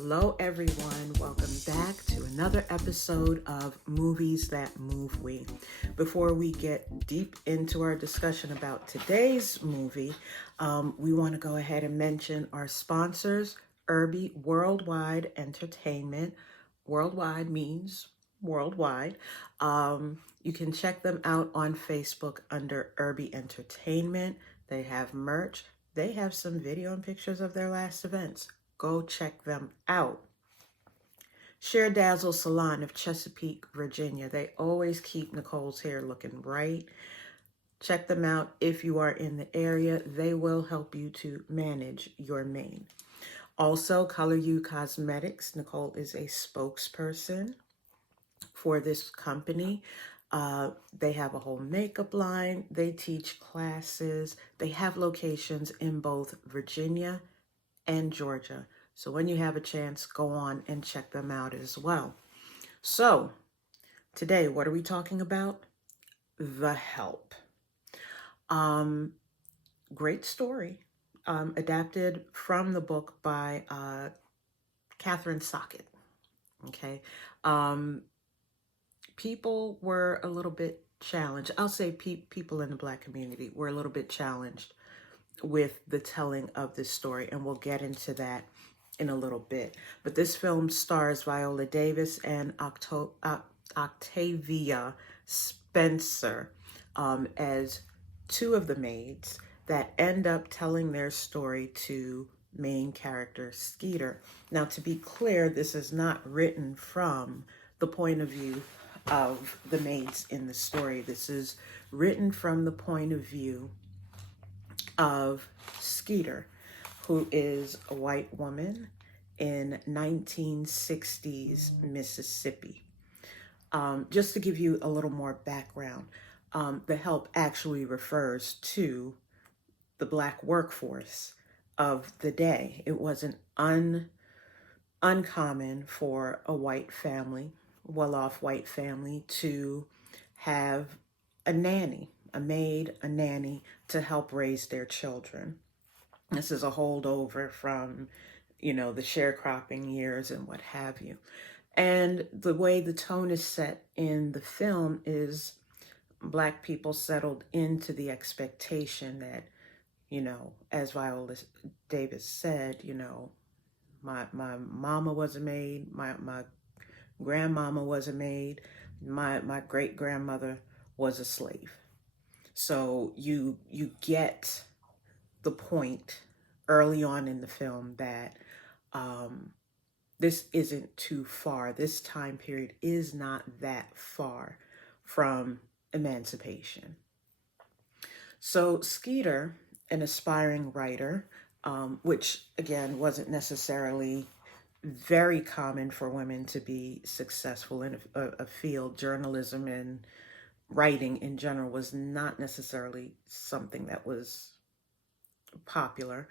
Hello, everyone. Welcome back to another episode of Movies That Move We. Before we get deep into our discussion about today's movie, we want to go ahead and mention our sponsors, Irby Worldwide Entertainment. Worldwide means worldwide. You can check them out on Facebook under Irby Entertainment. They have merch. They have some video and pictures of their last events. Go check them out. Sheer Dazzle Salon of Chesapeake, Virginia. They always keep Nicole's hair looking right. Check them out if you are in the area. They will help you to manage your mane. Also, Color You Cosmetics. Nicole is a spokesperson for this company. They have a whole makeup line. They teach classes. They have locations in both Virginia and Georgia. So when you have a chance, go on and check them out as well. So today, what are we talking about? The Help. Great story. Adapted from the book by Kathryn Sockett. Okay. People were a little bit challenged. I'll say people in the Black community were a little bit challenged with the telling of this story, and we'll get into that in a little bit. But this film stars Viola Davis and Octavia Spencer as two of the maids that end up telling their story to main character Skeeter. Now, to be clear, this is not written from the point of view of the maids in the story. This is written from the point of view of Skeeter, who is a white woman in 1960s Mississippi. Just to give you a little more background, the Help actually refers to the Black workforce of the day. It wasn't uncommon for a white family, well-off white family, to have a nanny, a maid, a nanny to help raise their children. This is a holdover from, the sharecropping years and what have you. And the way the tone is set in the film is Black people settled into the expectation that, as Viola Davis said, my mama was a maid, my grandmama was a maid, my great-grandmother was a slave. So you get the point early on in the film that this isn't too far. This time period is not that far from emancipation. So Skeeter, an aspiring writer, which again wasn't necessarily very common for women to be successful in a field. Journalism and writing in general was not necessarily something that was popular.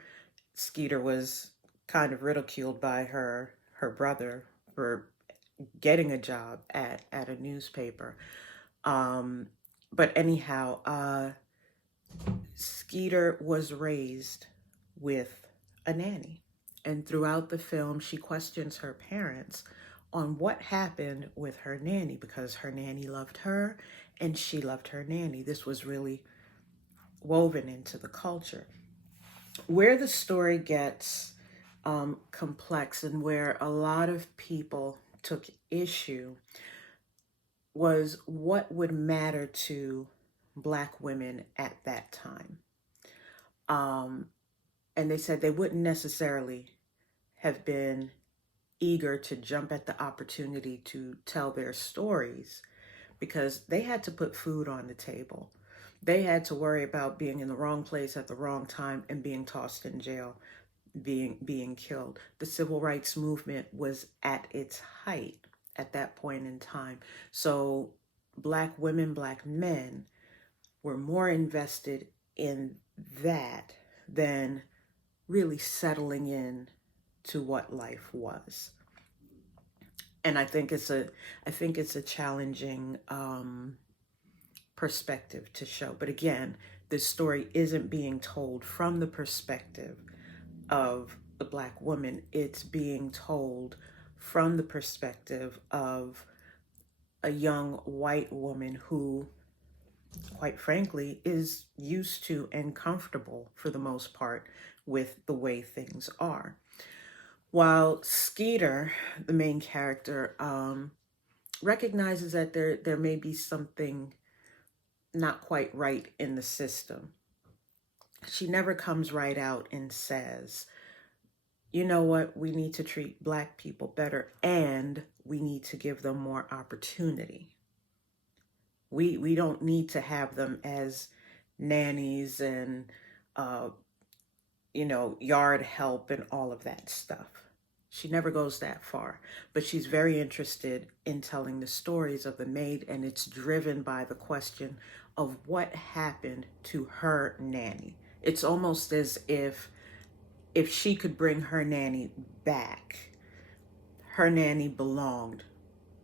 Skeeter was kind of ridiculed by her brother for getting a job at a newspaper. But anyhow, Skeeter was raised with a nanny. And throughout the film, she questions her parents on what happened with her nanny, because her nanny loved her and she loved her nanny. This was really woven into the culture. Where the story gets complex and where a lot of people took issue was what would matter to Black women at that time. And they said they wouldn't necessarily have been eager to jump at the opportunity to tell their stories because they had to put food on the table. They had to worry about being in the wrong place at the wrong time and being tossed in jail, being killed. The civil rights movement was at its height at that point in time. So Black women, Black men were more invested in that than really settling in to what life was. And I think it's a challenging perspective to show. But again, this story isn't being told from the perspective of the Black woman, it's being told from the perspective of a young white woman who, quite frankly, is used to and comfortable for the most part with the way things are. While Skeeter, the main character, recognizes that there may be something not quite right in the system. She never comes right out and says, you know what, we need to treat Black people better and we need to give them more opportunity. We don't need to have them as nannies and yard help and all of that stuff. She never goes that far, but she's very interested in telling the stories of the maid, and it's driven by the question of what happened to her nanny. It's almost as if she could bring her nanny back, her nanny belonged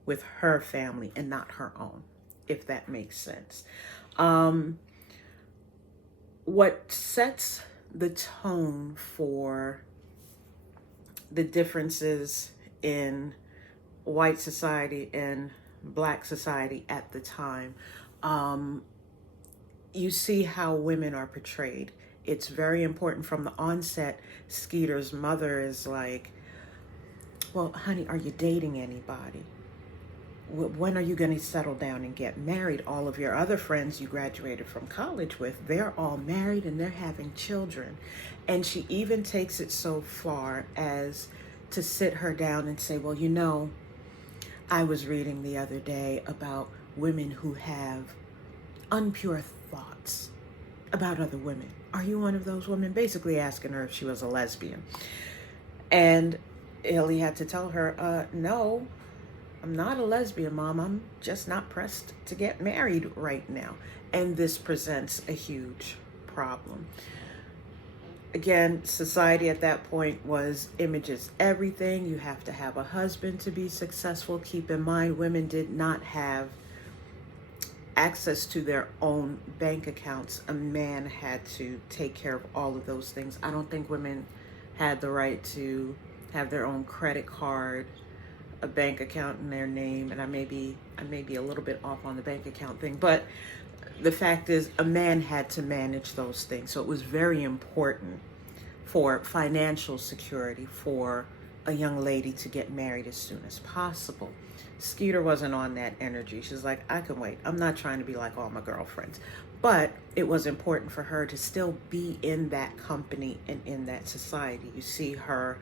with her family and not her own, if that makes sense. What sets the tone for the differences in white society and Black society at the time, you see how women are portrayed. It's very important from the onset. Skeeter's mother is like, well, honey, are you dating anybody? When are you going to settle down and get married? All of your other friends you graduated from college with, they're all married and they're having children. And she even takes it so far as to sit her down and say, well, I was reading the other day about women who have unpure thoughts about other women. Are you one of those women? Basically asking her if she was a lesbian. And Illy had to tell her, no, I'm not a lesbian, Mom. I'm just not pressed to get married right now. And this presents a huge problem. Again, society at that point was images everything. You have to have a husband to be successful. Keep in mind, women did not have access to their own bank accounts. A man had to take care of all of those things. I don't think women had the right to have their own credit card, a bank account in their name, and I may be a little bit off on the bank account thing, but the fact is a man had to manage those things. So it was very important for financial security for a young lady to get married as soon as possible. Skeeter wasn't on that energy. She's like, I can wait. I'm not trying to be like all my girlfriends. But it was important for her to still be in that company and in that society. You see her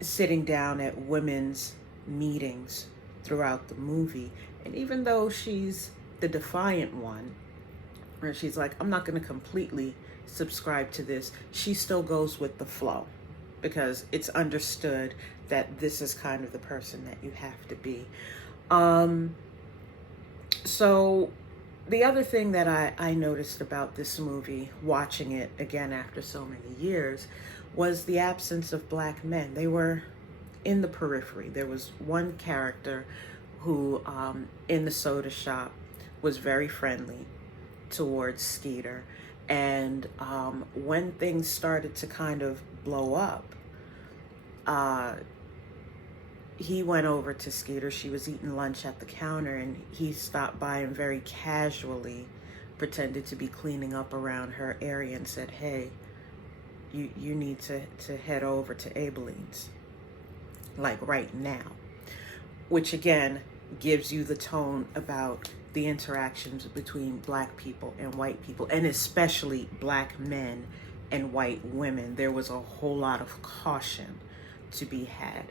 sitting down at women's meetings throughout the movie, and even though she's the defiant one, where she's like, I'm not going to completely subscribe to this, she still goes with the flow because it's understood that this is kind of the person that you have to be. So the other thing that I noticed about this movie, watching it again after so many years, was the absence of Black men. They were in the periphery. There was one character who, in the soda shop, was very friendly towards Skeeter. And when things started to kind of blow up, he went over to Skeeter. She was eating lunch at the counter, and he stopped by and very casually pretended to be cleaning up around her area and said, hey, you need to head over to Abilene's, like right now, which again gives you the tone about the interactions between Black people and white people, and especially Black men and white women. There was a whole lot of caution to be had.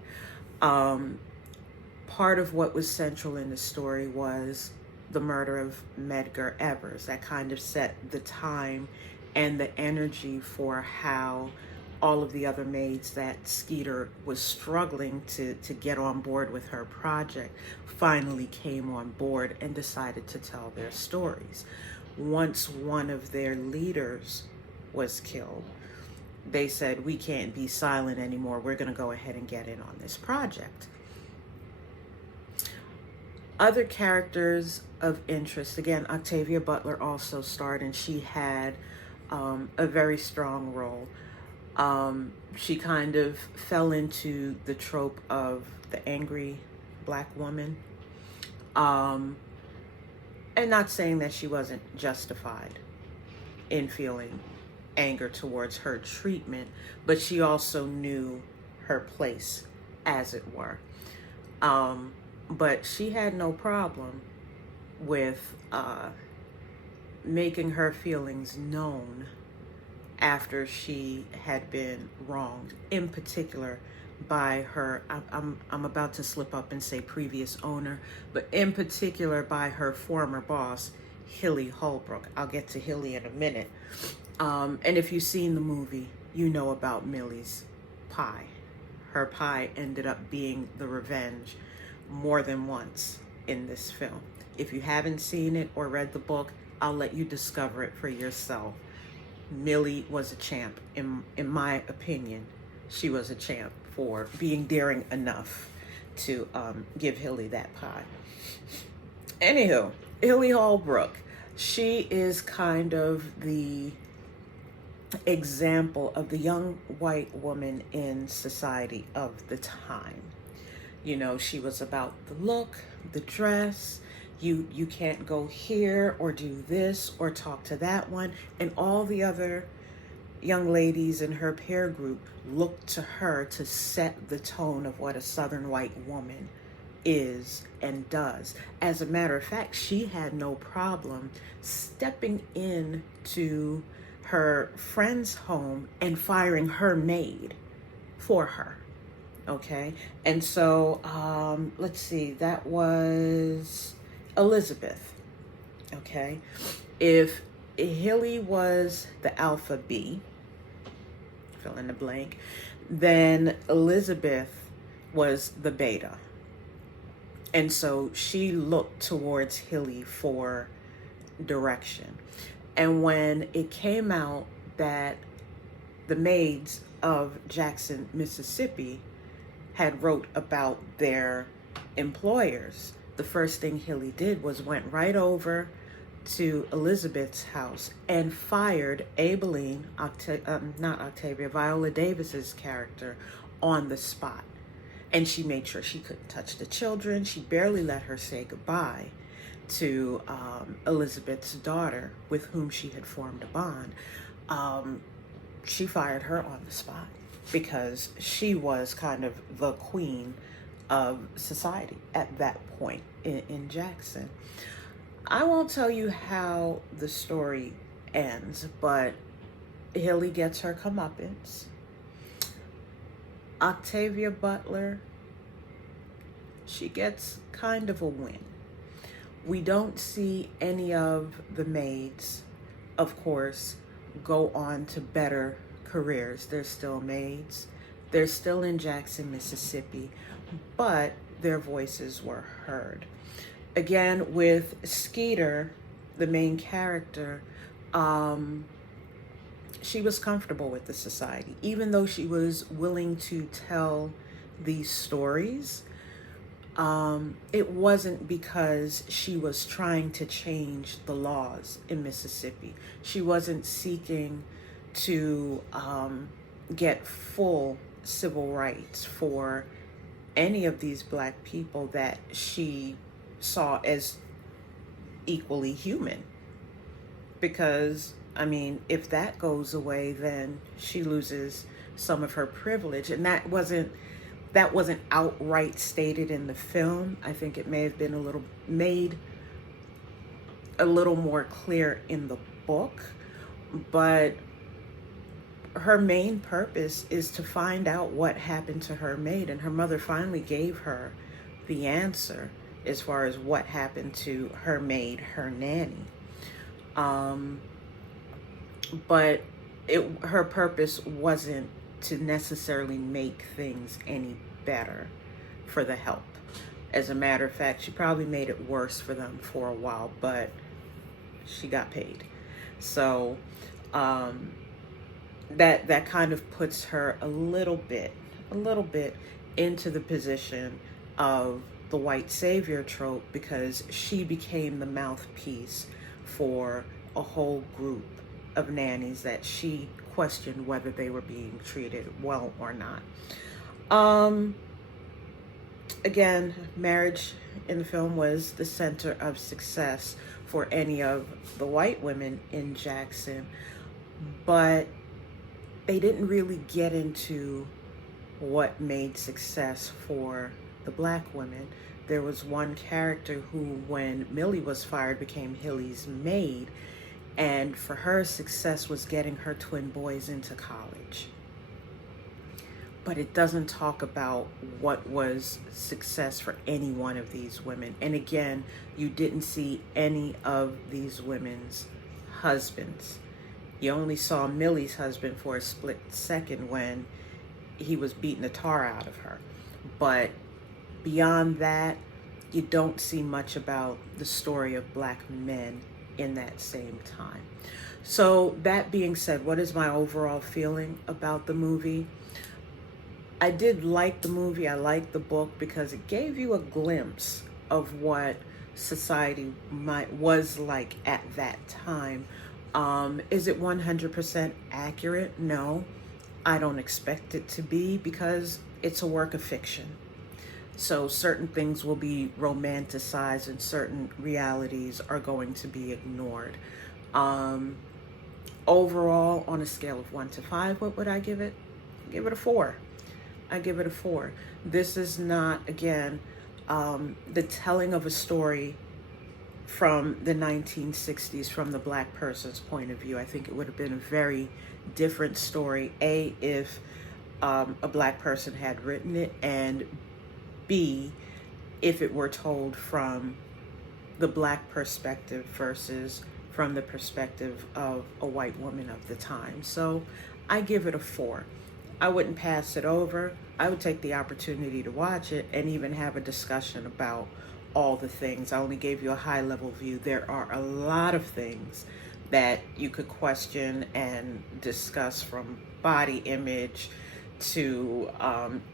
Part of what was central in the story was the murder of Medgar Evers. That kind of set the time and the energy for how all of the other maids that Skeeter was struggling to get on board with her project finally came on board and decided to tell their stories. Once one of their leaders was killed, they said, we can't be silent anymore. We're going to go ahead and get in on this project. Other characters of interest, again, Octavia Butler also starred, and she had a very strong role. She kind of fell into the trope of the angry black woman. And not saying that she wasn't justified in feeling anger towards her treatment, but she also knew her place, as it were. But she had no problem with making her feelings known after she had been wronged, in particular by her, I'm about to slip up and say previous owner, but in particular by her former boss, Hilly Holbrook. I'll get to Hilly in a minute. And if you've seen the movie, you know about Millie's pie. Her pie ended up being the revenge more than once in this film. If you haven't seen it or read the book, I'll let you discover it for yourself. Millie was a champ. In my opinion, she was a champ for being daring enough to give Hilly that pie. Anywho, Hilly Holbrook, she is kind of the example of the young white woman in society of the time. You know, she was about the look, the dress. You can't go here or do this or talk to that one. And all the other young ladies in her peer group looked to her to set the tone of what a Southern white woman is and does. As a matter of fact, she had no problem stepping into her friend's home and firing her maid for her. Okay. And so, let's see, that was Elizabeth. Okay. If Hilly was the alpha B, fill in the blank, then Elizabeth was the beta. And so she looked towards Hilly for direction. And when it came out that the maids of Jackson, Mississippi had wrote about their employers, the first thing Hilly did was went right over to Elizabeth's house and fired Aibileen, Viola Davis's character, on the spot. And she made sure she couldn't touch the children. She barely let her say goodbye to Elizabeth's daughter, with whom she had formed a bond. She fired her on the spot because she was kind of the queen of society at that point in Jackson. I won't tell you how the story ends, but Hilly gets her comeuppance. Octavia Butler, she gets kind of a win. We don't see any of the maids, of course, go on to better careers. They're still maids. They're still in Jackson, Mississippi, but their voices were heard. Again, with Skeeter, the main character, she was comfortable with the society, even though she was willing to tell these stories. It wasn't because she was trying to change the laws in Mississippi. She wasn't seeking to get full civil rights for any of these black people that she saw as equally human. Because, I mean, if that goes away, then she loses some of her privilege. And that wasn't outright stated in the film. I think it may have been made a little more clear in the book, but her main purpose is to find out what happened to her maid, and her mother finally gave her the answer as far as what happened to her maid, her nanny. But her purpose wasn't to necessarily make things any better for the help. As a matter of fact, she probably made it worse for them for a while, but she got paid. So that kind of puts her a little bit into the position of the white savior trope, because she became the mouthpiece for a whole group of nannies that she questioned whether they were being treated well or not. Again, marriage in the film was the center of success for any of the white women in Jackson, but they didn't really get into what made success for the black women. There was one character who, when Millie was fired, became Hilly's maid, and for her, success was getting her twin boys into college. But it doesn't talk about what was success for any one of these women. And again, you didn't see any of these women's husbands. You only saw Millie's husband for a split second when he was beating the tar out of her. But beyond that, you don't see much about the story of black men in that same time. So that being said, what is my overall feeling about the movie? I did like the movie. I liked the book because it gave you a glimpse of what society was like at that time. Is it 100% accurate? No, I don't expect it to be because it's a work of fiction. So certain things will be romanticized and certain realities are going to be ignored. Overall, on a scale of 1 to 5, what would I give it? Give it a 4. I give it a 4. This is not, again, the telling of a story from the 1960s from the black person's point of view. I think it would have been a very different story, A, if a black person had written it, and B, if it were told from the black perspective versus from the perspective of a white woman of the time. So I give it a 4. I wouldn't pass it over. I would take the opportunity to watch it and even have a discussion about all the things. I only gave you a high level view. There are a lot of things that you could question and discuss, from body image to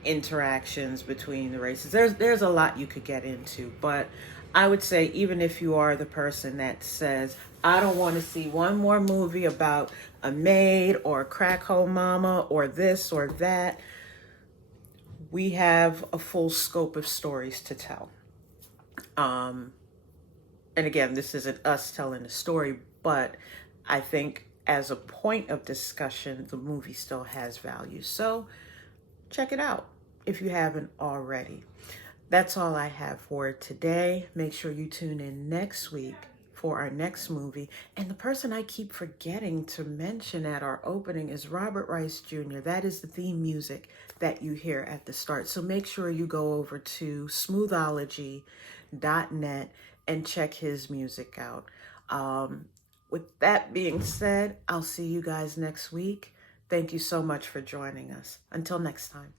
interactions between the races. There's a lot you could get into, but I would say, even if you are the person that says, I don't want to see one more movie about a maid or a crack hole mama or this or that, we have a full scope of stories to tell. And again, this isn't us telling the story, but I think as a point of discussion, the movie still has value. So check it out if you haven't already. That's all I have for today. Make sure you tune in next week for our next movie. And the person I keep forgetting to mention at our opening is Robert Rice Jr. That is the theme music that you hear at the start. So make sure you go over to smoothology.net and check his music out. With that being said, I'll see you guys next week. Thank you so much for joining us. Until next time.